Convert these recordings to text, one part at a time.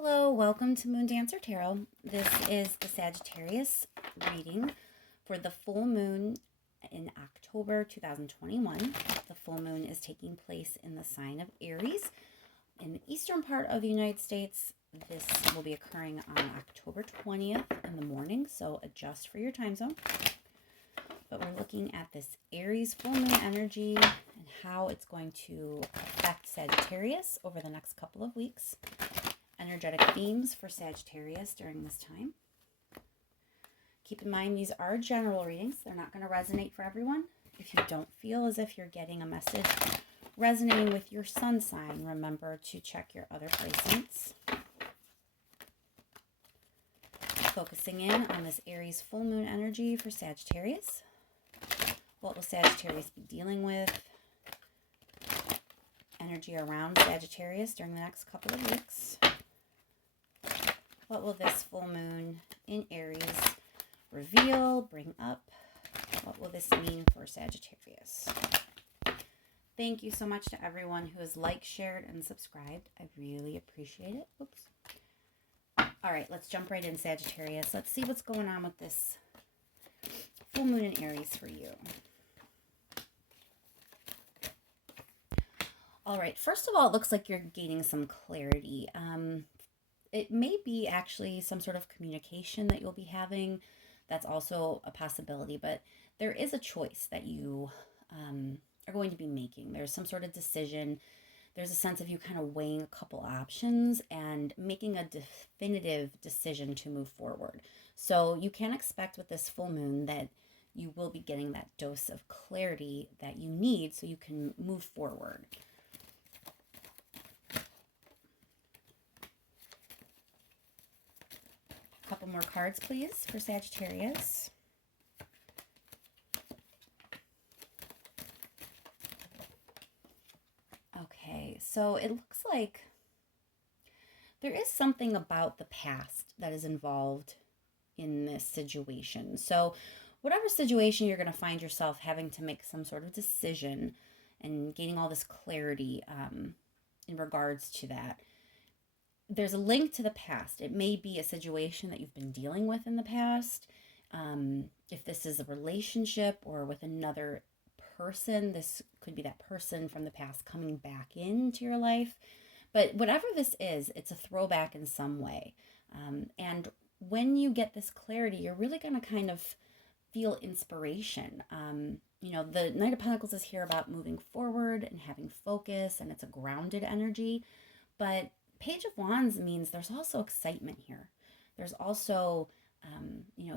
Hello, welcome to Moon Dancer Tarot. This is the Sagittarius reading for the full moon in October 2021. The full moon is taking place in the sign of Aries in the eastern part of the United States. This will be occurring on October 20th in the morning, so adjust for your time zone. But we're looking at this Aries full moon energy and how it's going to affect Sagittarius over the next couple of weeks. Energetic themes for Sagittarius during this time. Keep in mind, these are general readings. They're not going to resonate for everyone. If you don't feel as if you're getting a message resonating with your sun sign, remember to check your other placements. Focusing in on this Aries full moon energy for Sagittarius. What will Sagittarius be dealing with? Energy around Sagittarius during the next couple of weeks. What will this full moon in Aries reveal, bring up? What will this mean for Sagittarius? Thank you so much to everyone who has liked, shared, and subscribed. I really appreciate it. Oops. All right, let's jump right in, Sagittarius. Let's see what's going on with this full moon in Aries for you. All right, first of all, it looks like you're gaining some clarity. It may be actually some sort of communication that you'll be having. That's also a possibility, but there is a choice that you are going to be making. There's some sort of decision. There's a sense of you kind of weighing a couple options and making a definitive decision to move forward. So you can expect with this full moon that you will be getting that dose of clarity that you need so you can move forward. Couple more cards, please, for Sagittarius. Okay, so it looks like there is something about the past that is involved in this situation. So whatever situation you're going to find yourself having to make some sort of decision and gaining all this clarity in regards to that, there's a link to the past. It may be a situation that you've been dealing with in the past. If this is a relationship or with another person, this could be that person from the past coming back into your life. But whatever this is, it's a throwback in some way. And when you get this clarity, you're really going to kind of feel inspiration. The Knight of Pentacles is here about moving forward and having focus, and it's a grounded energy. But Page of Wands means there's also excitement here. There's also,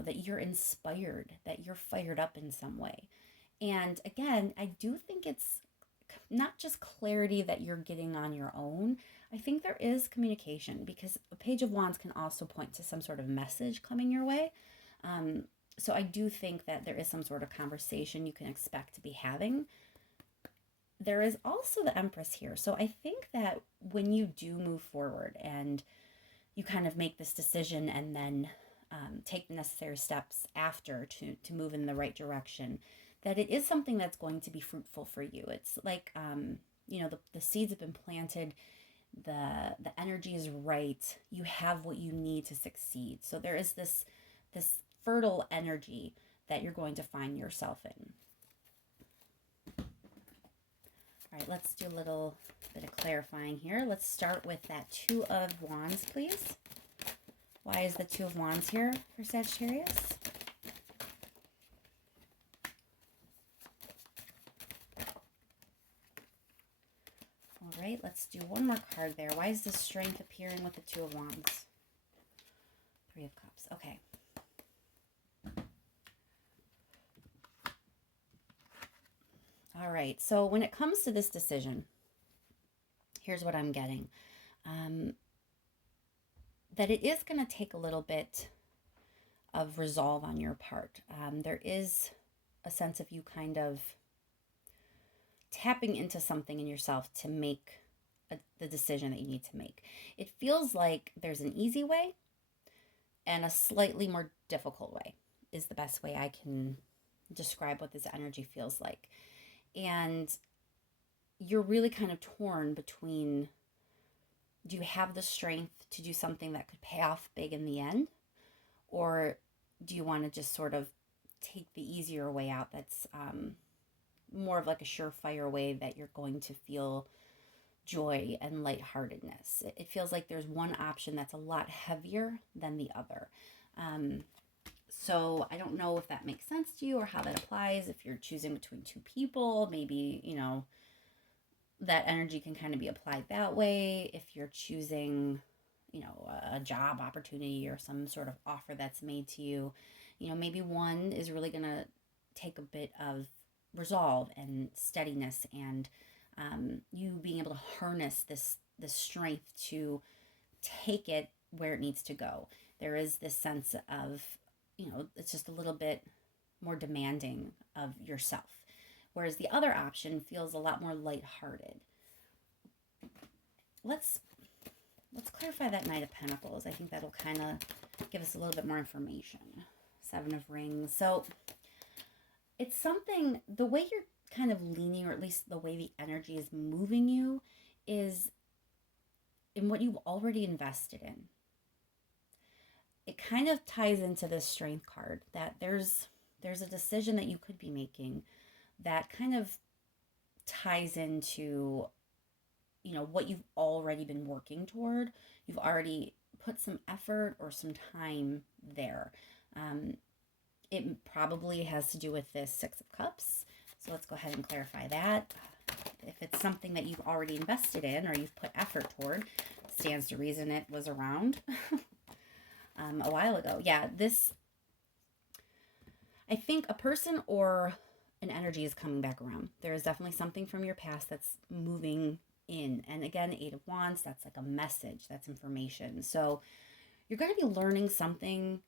that you're inspired, that you're fired up in some way. And again, I do think it's not just clarity that you're getting on your own. I think there is communication, because a Page of Wands can also point to some sort of message coming your way. So I do think that there is some sort of conversation you can expect to be having. There is also the Empress here. So I think that when you do move forward and you kind of make this decision and then take the necessary steps after to move in the right direction, that it is something that's going to be fruitful for you. It's like, the seeds have been planted, the energy is right, you have what you need to succeed. So there is this fertile energy that you're going to find yourself in. All right, let's do a little bit of clarifying here. Let's start with that Two of Wands, please. Why is the Two of Wands here for Sagittarius? All right, let's do one more card there. Why is the Strength appearing with the Two of Wands? Three of Cups. Okay. All right, so when it comes to this decision, here's what I'm getting. That it is going to take a little bit of resolve on your part. There is a sense of you kind of tapping into something in yourself to make the decision that you need to make. It feels like there's an easy way and a slightly more difficult way is the best way I can describe what this energy feels like. And you're really kind of torn between Do you have the strength to do something that could pay off big in the end? Or do you want to just sort of take the easier way out that's more of like a surefire way that you're going to feel joy and lightheartedness? It feels like there's one option that's a lot heavier than the other. Um, so I don't know if that makes sense to you or how that applies. If you're choosing between two people, maybe, that energy can kind of be applied that way. If you're choosing, a job opportunity or some sort of offer that's made to you, maybe one is really going to take a bit of resolve and steadiness and you being able to harness this strength to take it where it needs to go. There is this sense of, it's just a little bit more demanding of yourself. Whereas the other option feels a lot more lighthearted. Let's clarify that Knight of Pentacles. I think that'll kind of give us a little bit more information. Seven of Rings. So it's something, the way you're kind of leaning, or at least the way the energy is moving you, is in what you've already invested in. It kind of ties into this Strength card, that there's a decision that you could be making that kind of ties into, what you've already been working toward. You've already put some effort or some time there. It probably has to do with this Six of Cups. So let's go ahead and clarify that. If it's something that you've already invested in or you've put effort toward, stands to reason it was around a while ago. Yeah, I think a person or an energy is coming back around. There is definitely something from your past that's moving in. And again, Eight of Wands, that's like a message, that's information. So you're going to be learning something,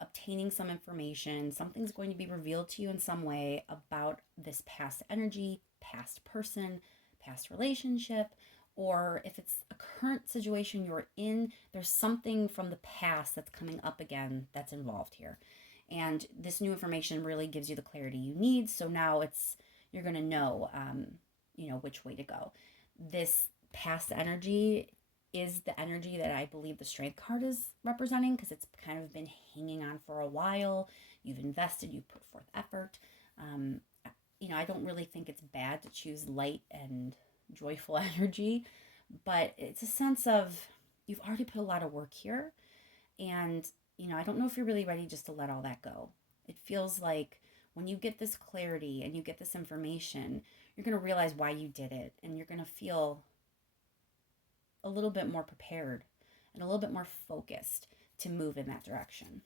obtaining some information. Something's going to be revealed to you in some way about this past energy, past person, past relationship, or if it's a current situation you're in, there's something from the past that's coming up again that's involved here. And this new information really gives you the clarity you need. So now you're going to know, which way to go. This past energy is the energy that I believe the Strength card is representing, because it's kind of been hanging on for a while. You've invested, you've put forth effort. I don't really think it's bad to choose light and joyful energy, but it's a sense of you've already put a lot of work here. And, I don't know if you're really ready just to let all that go. It feels like when you get this clarity and you get this information, you're going to realize why you did it, and you're going to feel a little bit more prepared and a little bit more focused to move in that direction.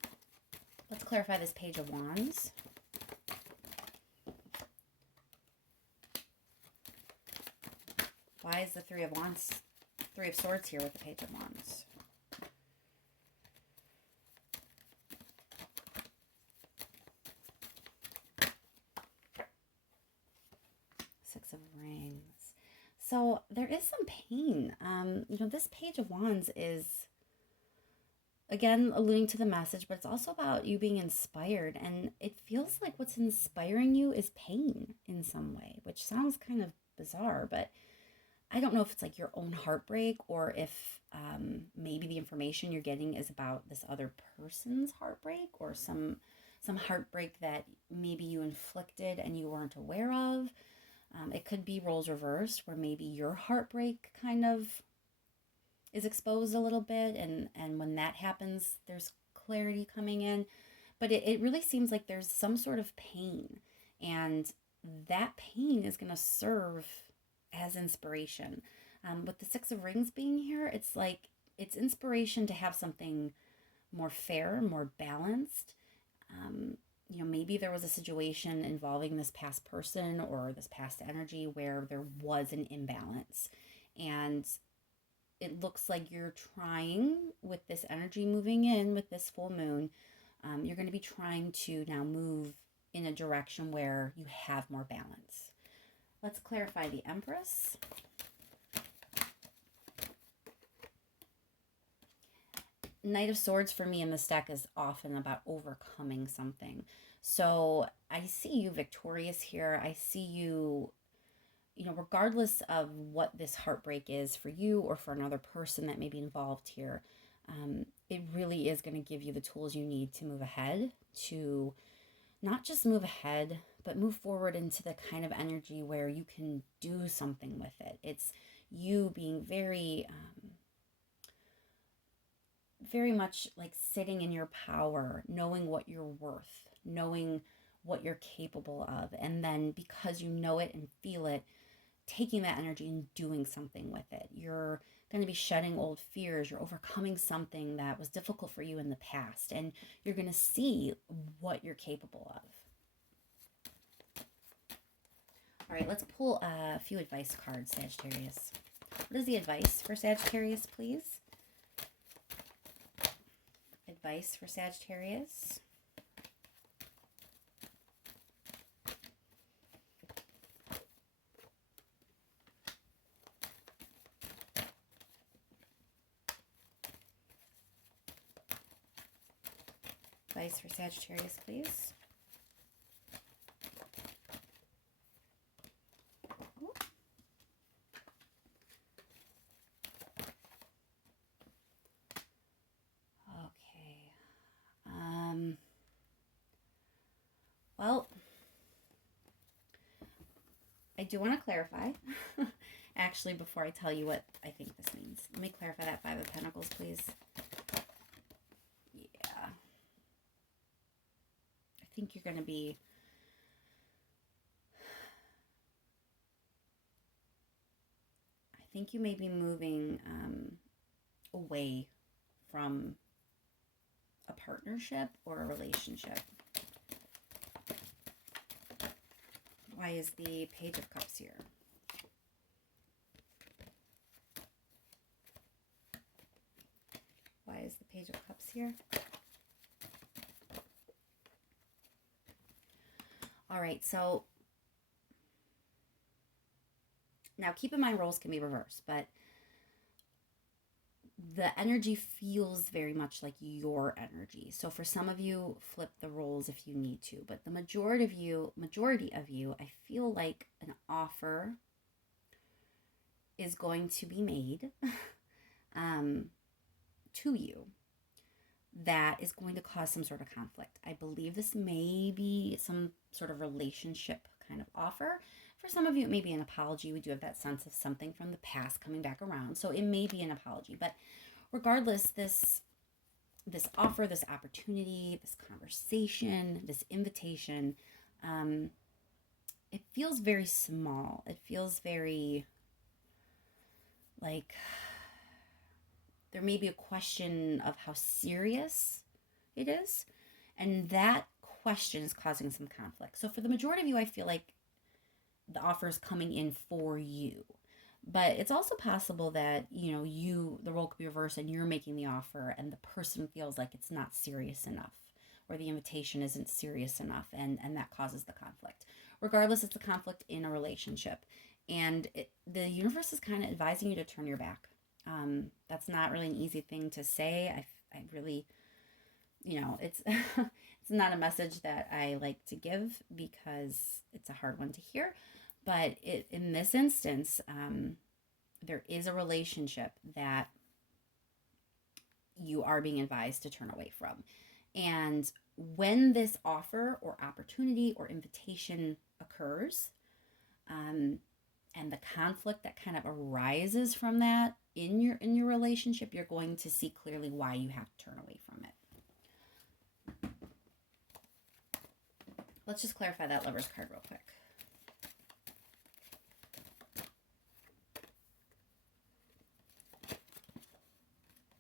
Let's clarify this Page of Wands. Why is the Three of Swords here with the Page of Wands? Six of Rings. So there is some pain. This Page of Wands is, again, alluding to the message, but it's also about you being inspired. And it feels like what's inspiring you is pain in some way, which sounds kind of bizarre, but I don't know if it's like your own heartbreak, or if maybe the information you're getting is about this other person's heartbreak, or some heartbreak that maybe you inflicted and you weren't aware of. It could be roles reversed, where maybe your heartbreak kind of is exposed a little bit, and when that happens, there's clarity coming in. But it really seems like there's some sort of pain, and that pain is going to serve as inspiration. With the Six of Rings being here, it's like it's inspiration to have something more fair, more balanced. Maybe there was a situation involving this past person or this past energy where there was an imbalance, and it looks like you're trying, with this energy moving in with this full moon, you're going to be trying to now move in a direction where you have more balance. Let's clarify the Empress. Knight of Swords for me in this deck is often about overcoming something. So I see you victorious here. I see you regardless of what this heartbreak is for you or for another person that may be involved here, it really is going to give you the tools you need to move ahead, to not just move ahead, but move forward into the kind of energy where you can do something with it. It's you being very much like sitting in your power, knowing what you're worth, knowing what you're capable of. And then because you know it and feel it, taking that energy and doing something with it. You're going to be shedding old fears. You're overcoming something that was difficult for you in the past. And you're going to see what you're capable of. All right, let's pull a few advice cards, Sagittarius. What is the advice for Sagittarius, please? Advice for Sagittarius. Advice for Sagittarius, please. Well, I do want to clarify, actually, before I tell you what I think this means. Let me clarify that Five of Pentacles, please. Yeah. I think you're going to be... I think you may be moving away from a partnership or a relationship. Why is the Page of Cups here? Why is the Page of Cups here? All right, so now keep in mind roles can be reversed, but the energy feels very much like your energy. So for some of you, flip the roles if you need to, but the majority of you, I feel like an offer is going to be made to you that is going to cause some sort of conflict. I believe this may be some sort of relationship kind of offer. For some of you, it may be an apology. We do have that sense of something from the past coming back around. So it may be an apology. But regardless, this offer, this opportunity, this conversation, this invitation, it feels very small. It feels very like there may be a question of how serious it is. And that question is causing some conflict. So for the majority of you, I feel like the offer is coming in for you. But it's also possible that, the role could be reversed and you're making the offer and the person feels like it's not serious enough or the invitation isn't serious enough and that causes the conflict. Regardless, it's a conflict in a relationship. And the universe is kind of advising you to turn your back. That's not really an easy thing to say. I really, it's it's not a message that I like to give because it's a hard one to hear. But in this instance, there is a relationship that you are being advised to turn away from. And when this offer or opportunity or invitation occurs, and the conflict that kind of arises from that in your relationship, you're going to see clearly why you have to turn away from it. Let's just clarify that Lover's card real quick.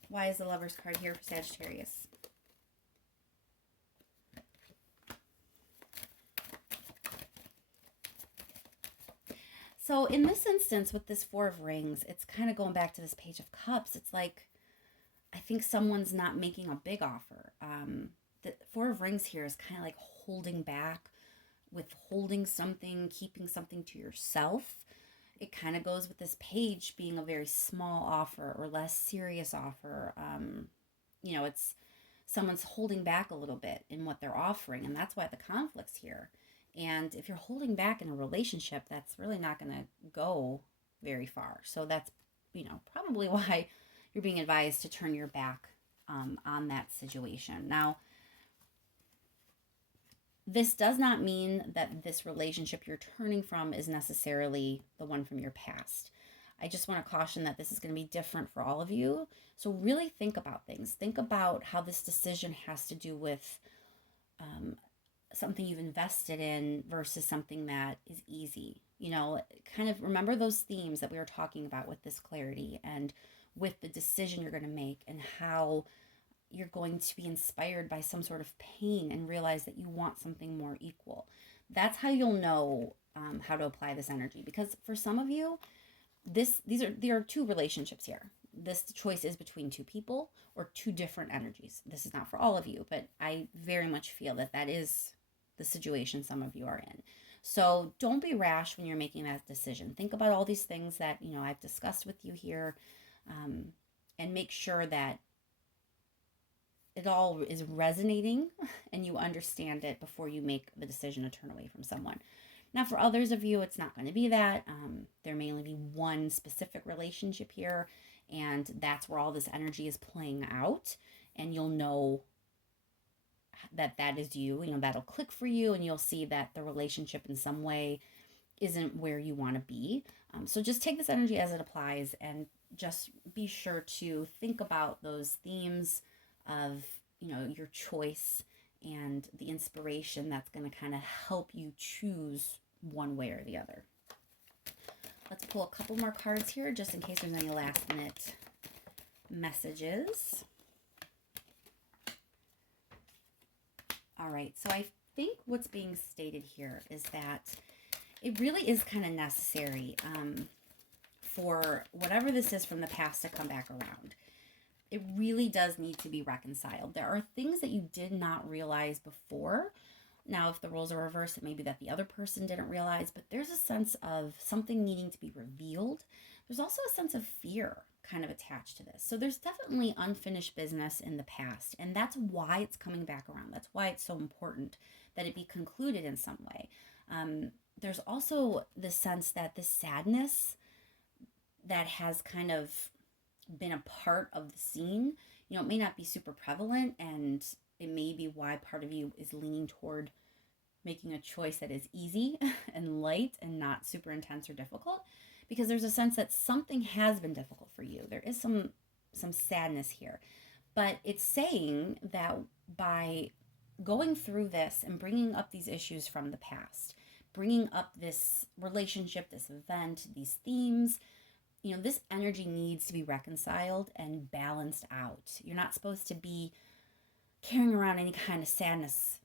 Why is the Lover's card here for Sagittarius? So in this instance, with this Four of Rings, it's kind of going back to this Page of Cups. It's like, I think someone's not making a big offer. The Four of Rings here is kind of like holding back, withholding something, keeping something to yourself. It kind of goes with this page being a very small offer or less serious offer. It's someone's holding back a little bit in what they're offering, and that's why the conflict's here. And if you're holding back in a relationship, that's really not going to go very far. So that's, probably why you're being advised to turn your back on that situation. Now, this does not mean that this relationship you're turning from is necessarily the one from your past. I just want to caution that this is going to be different for all of you. So really think about things. Think about how this decision has to do with something you've invested in versus something that is easy. Kind of remember those themes that we were talking about with this clarity and with the decision you're going to make, and how you're going to be inspired by some sort of pain and realize that you want something more equal. That's how you'll know how to apply this energy. Because for some of you, there are two relationships here. This choice is between two people or two different energies. This is not for all of you, but I very much feel that is the situation some of you are in. So don't be rash when you're making that decision. Think about all these things that I've discussed with you here, and make sure that it all is resonating and you understand it before you make the decision to turn away from someone. Now, for others of you, it's not going to be that. There may only be one specific relationship here, and that's where all this energy is playing out, and you'll know that is you. That'll click for you, and you'll see that the relationship in some way isn't where you want to be. So just take this energy as it applies, and just be sure to think about those themes of your choice and the inspiration that's going to kind of help you choose one way or the other. Let's pull a couple more cards here just in case there's any last minute messages. All right, so I think what's being stated here is that it really is kind of necessary for whatever this is from the past to come back around. It really does need to be reconciled. There are things that you did not realize before. Now, if the roles are reversed, it may be that the other person didn't realize, but there's a sense of something needing to be revealed. There's also a sense of fear kind of attached to this. So there's definitely unfinished business in the past, and that's why it's coming back around. That's why it's so important that it be concluded in some way. There's also the sense that the sadness that has kind of been a part of the scene, it may not be super prevalent, and it may be why part of you is leaning toward making a choice that is easy and light and not super intense or difficult, because there's a sense that something has been difficult for you. There is some sadness here, but it's saying that by going through this and bringing up these issues from the past, bringing up this relationship, this event, these themes, this energy needs to be reconciled and balanced out. You're not supposed to be carrying around any kind of sadness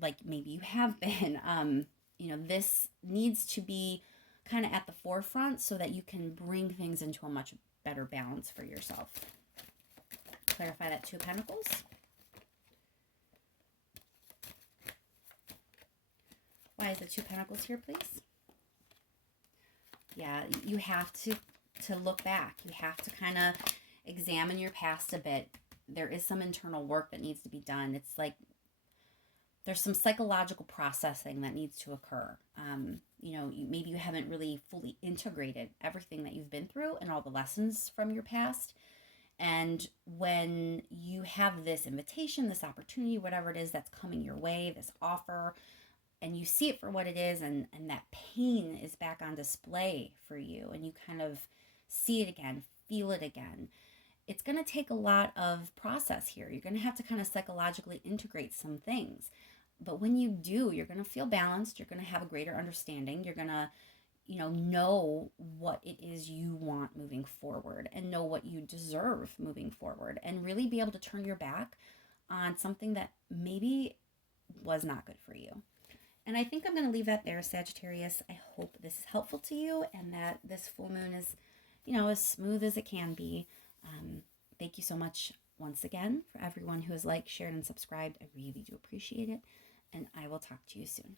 like maybe you have been. This needs to be kind of at the forefront so that you can bring things into a much better balance for yourself. Clarify that Two of Pentacles. Why is the Two of Pentacles here, please? Yeah, you have to look back. You have to kind of examine your past a bit. There is some internal work that needs to be done. It's like there's some psychological processing that needs to occur. Maybe you haven't really fully integrated everything that you've been through and all the lessons from your past. And when you have this invitation, this opportunity, whatever it is that's coming your way, this offer, and you see it for what it is, and that pain is back on display for you, and you kind of see it again, feel it again, it's going to take a lot of process here. You're going to have to kind of psychologically integrate some things. But when you do, you're going to feel balanced. You're going to have a greater understanding. You're going to, know what it is you want moving forward, and know what you deserve moving forward, and really be able to turn your back on something that maybe was not good for you. And I think I'm going to leave that there, Sagittarius. I hope this is helpful to you, and that this full moon is, as smooth as it can be. Thank you so much once again for everyone who has liked, shared, and subscribed. I really do appreciate it. And I will talk to you soon.